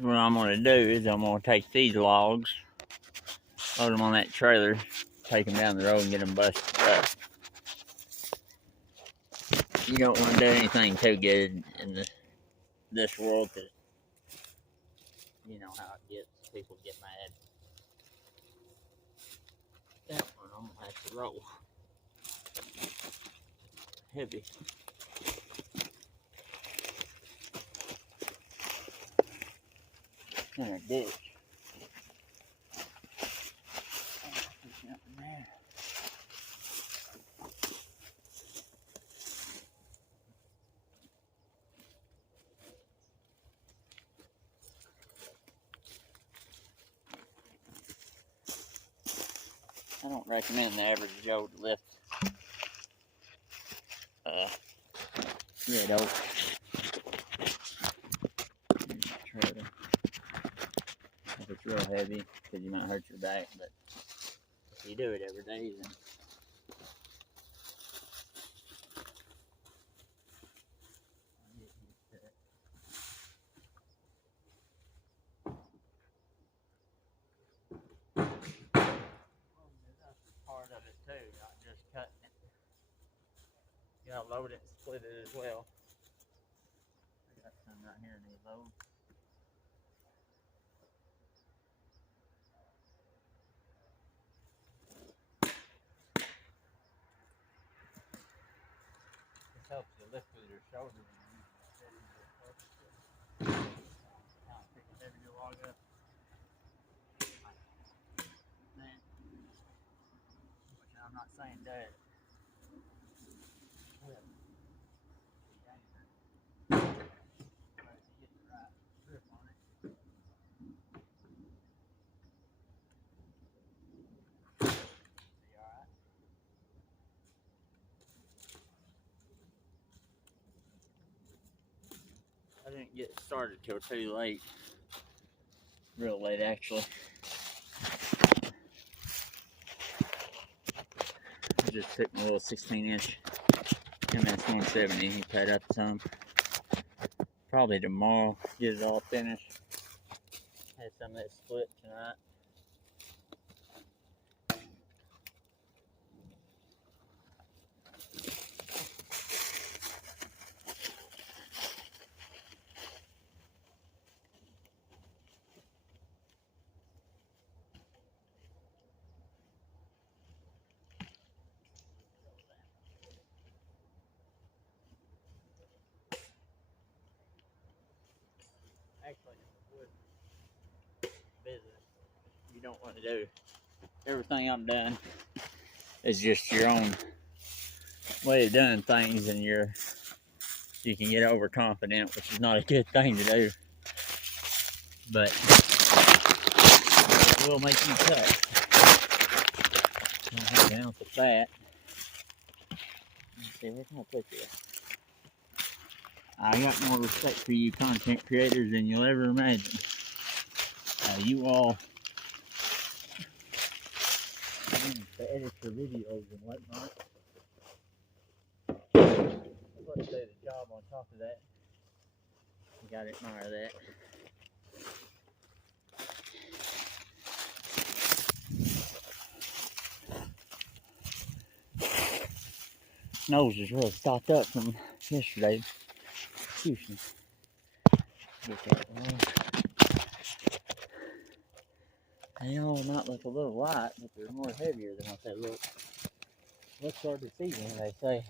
What I'm gonna do is I'm gonna take these logs, load them on that trailer, take them down the road and get them busted up. You don't want to do anything too good in this world, because you know how it gets. People get mad. That one I'm gonna have to roll. Heavy. In a ditch. There. I don't recommend the average Joe to lift red oak trailer if it's real heavy, because you might hurt your back. But if you do it every day, then part of it too, not just cutting it. You gotta load it and split it as well. I got some right here in these loads. This helps you lift with your shoulders and use it steady to the focus. Kind of pick a heavier log up. Then, which I'm not saying do it. I didn't get started till too late. Real late, actually. I just took my little 16-inch MS-170. He cut up some. Probably tomorrow, get it all finished. Had some of that split tonight. Actually, wood business, you don't want to do. Everything I'm doing is just your own way of doing things, and you can get overconfident, which is not a good thing to do. But it will make you cut. I'll have an ounce of fat. Let's see, where can I put this? I got more respect for you content creators than you'll ever imagine. You all to edit your videos and whatnot. Let's do the job on top of that. You gotta admire that. Nose is really stopped up from yesterday. Excuse me. Get that one. They all might look a little light, but they're more heavier than what they look. Let's start deceiving, they say.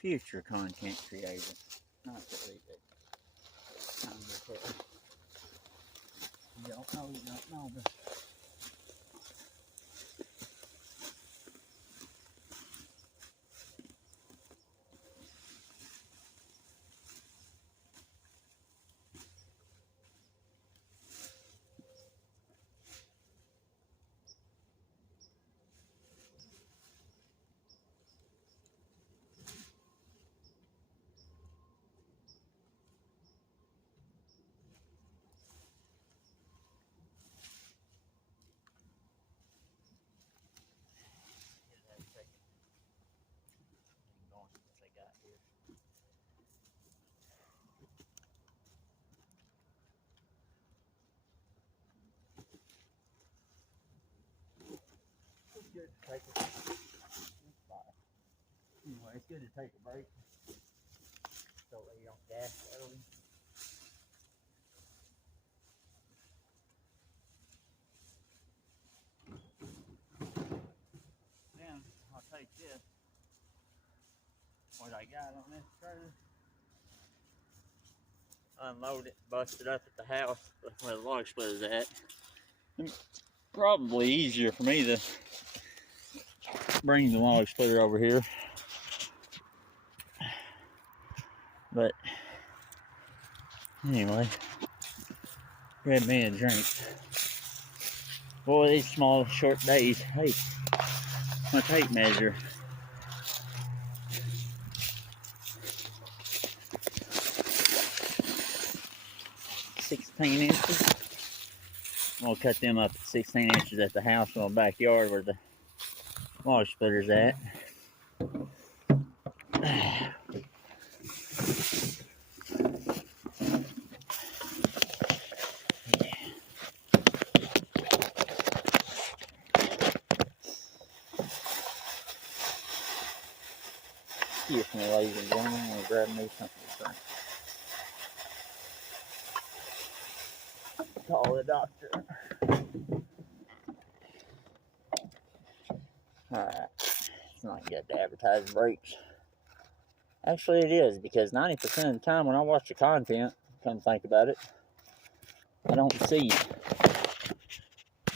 Future content creator. Not that we did. No, you don't know, but good to take a anyway, it's good to take a break so that you don't gas early. Then I'll take this, what I got on this trailer, unload it, bust it up at the house where the log splitter's at. And probably easier for me to bring the log splitter over here, but anyway, grab me a drink. Boy, these small short days. Hey, my tape measure. "16 inches. I'm gonna cut them up at 16 inches at the house in the backyard where the log splitter's at. Excuse me, ladies and gentlemen, I'm gonna grab me something to drink. Call the doctor. Alright, it's not good to advertise breaks. Actually, it is, because 90% of the time when I watch the content, come to think about it, I don't see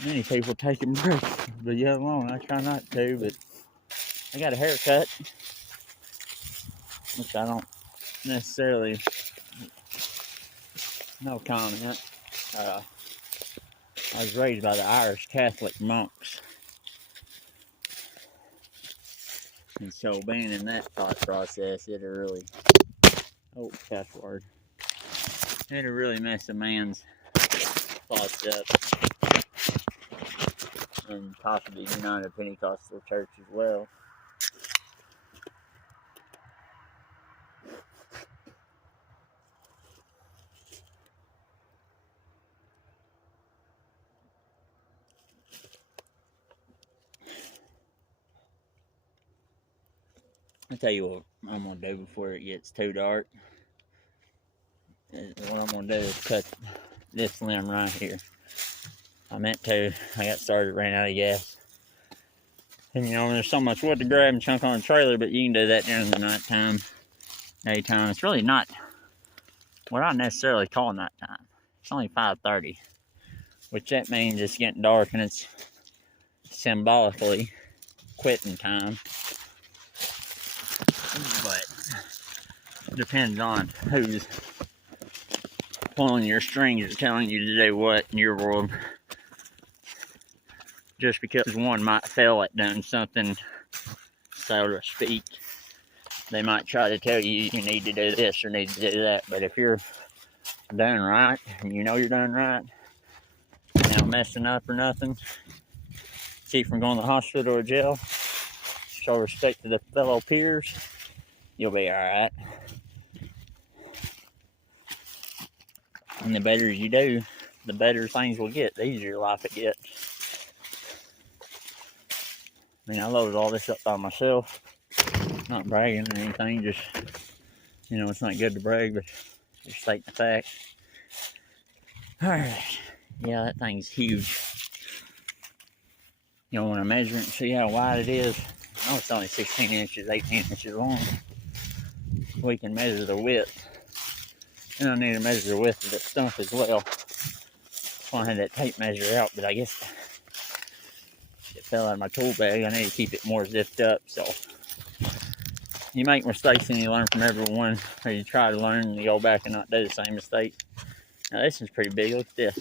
many people taking breaks. But yet alone, I try not to, but I got a haircut, which I don't necessarily, no comment. I was raised by the Irish Catholic monks. And so being in that thought process, it'll really, oh, cuss word, it'll really mess a man's thoughts up. And possibly United Pentecostal Church as well. I'll tell you what I'm going to do before it gets too dark. What I'm going to do is cut this limb right here. I meant to. I got started, ran out of gas. And you know, there's so much wood to grab and chunk on the trailer, but you can do that during the nighttime, daytime. It's really not what I necessarily call nighttime. It's only 5:30, which that means it's getting dark and it's symbolically quitting time. But depends on who's pulling your strings or telling you to do what in your world. Just because one might fail at doing something, so to speak, they might try to tell you you need to do this or need to do that. But if you're doing right and you know you're doing right, you know, messing up or nothing, keep from going to the hospital or jail, show respect to the fellow peers, you'll be alright. And the better you do, the better things will get, the easier life it gets. I mean, I loaded all this up by myself. Not bragging or anything, just, you know, it's not good to brag, but just stating the fact. Alright, yeah, that thing's huge. You want to measure it and see how wide it is? I know it's only 16 inches, 18 inches long. We can measure the width. And I need to measure the width of the stump as well. Well, I had that tape measure out, but I guess it fell out of my tool bag. I need to keep it more zipped up. So you make mistakes and you learn from everyone, or you try to learn and you go back and not do the same mistake. Now this one's pretty big. Look at this.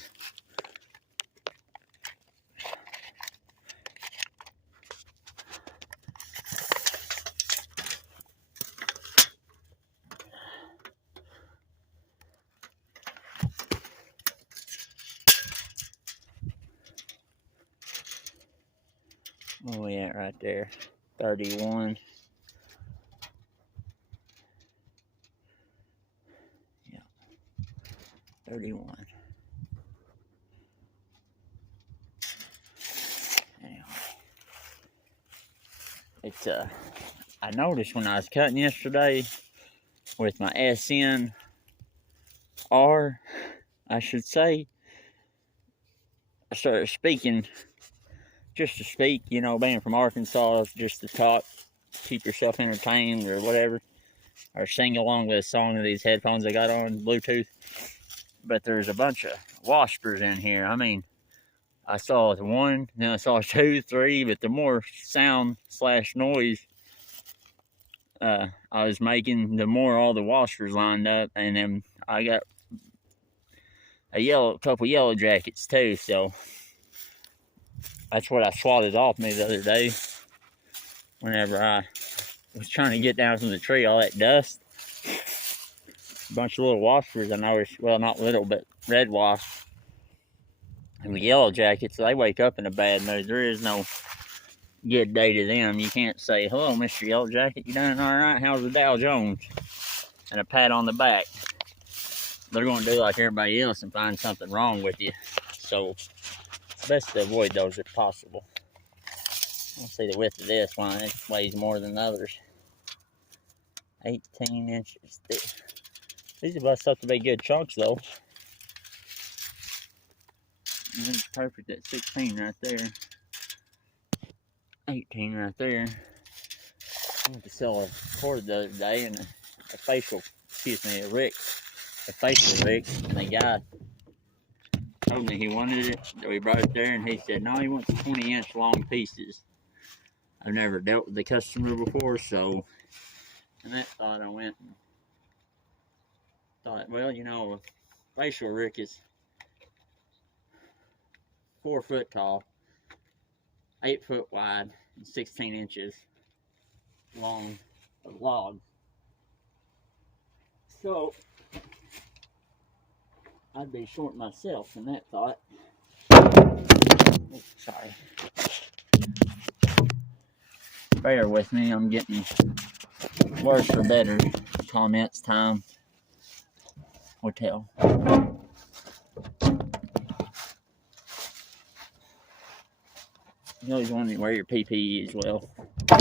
Where we at right there? 31. Yeah, 31. Anyway, it's I noticed when I was cutting yesterday with my SNR, I should say, I started speaking just to speak, you know, being from Arkansas, just to talk, keep yourself entertained or whatever, or sing along with a song of these headphones I got on, Bluetooth. But there's a bunch of whispers in here. I mean, I saw one, then I saw 2, 3, but the more sound / noise I was making, the more all the whispers lined up, and then I got a couple yellow jackets too, so that's what I swatted off me the other day whenever I was trying to get down from the tree, all that dust. A bunch of little waspers I noticed, well, not little, but red wasps. And the yellow jackets, they wake up in a bad mood. There is no good day to them. You can't say, hello, Mr. Yellow Jacket, you doing all right? How's the Dow Jones? And a pat on the back. They're going to do like everybody else and find something wrong with you. So it's best to avoid those if possible. I'll see the width of this one. It weighs more than others. 18 inches thick. These are bust up to be good chunks though. And it's perfect at 16 right there. 18 right there. I went to sell a cord the other day and a facial rick, and the guy told me he wanted it, so we brought it there, and he said, no, he wants 20-inch long pieces. I've never dealt with the customer before, so in that thought I went and thought, well, you know, a facial rick is 4 foot tall, 8 foot wide, and 16 inches long of logs. So I'd be short myself in that thought. Oh, sorry. Bear with me, I'm getting worse or better comments time. Hotel. You always want to wear your PPE as well. I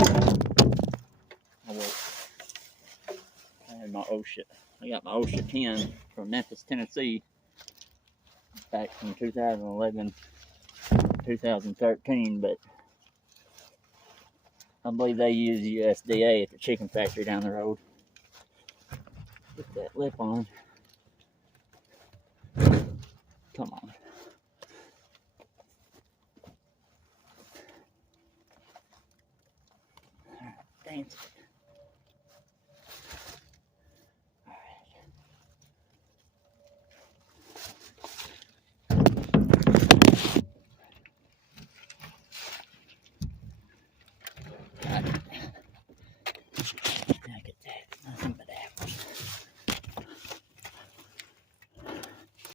had my OSHA. I got my OSHA 10 from Memphis, Tennessee, back from 2011, 2013, but I believe they use USDA at the chicken factory down the road. Put that lip on. Come on.